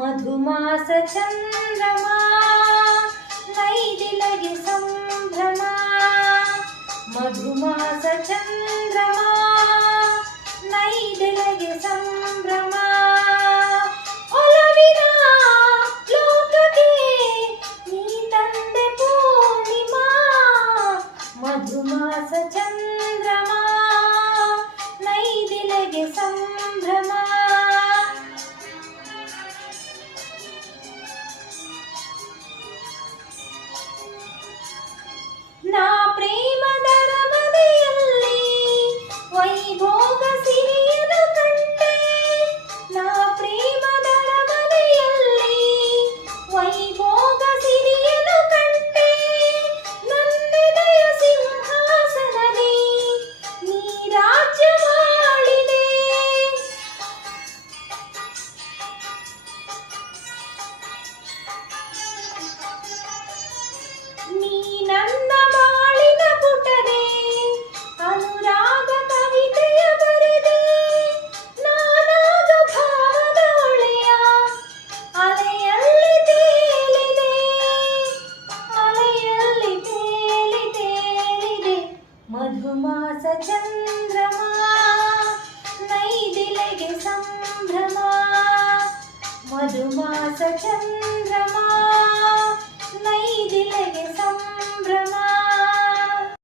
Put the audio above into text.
మధుమాస చంద్రమా సంభ్రమా మధుమాస చంద్రమా నైదిలగి సంభ్రమ మధుమాస చంద్ర ನನ್ನ ಬಾಳಿನ ಪುಟದೆ ಅನುರಾಗ ಕವಿತೆಯ ಬರೆದೆ. ನಾನಾಗ ಭಾವದ ಹೊಳೆಯ ಅಲೆಯಲ್ಲಿ ತೇಲಿದೆ, ಅಲೆಯಲ್ಲಿ ತೇಲಿ ತೇಲಿದೆ. ಮಧುಮಾಸ ಚಂದ್ರಮ, ನೈದಿಲೆಗೆ ಸಂಭ್ರಮ. ಮಧುಮಾಸ ಚಂದ್ರ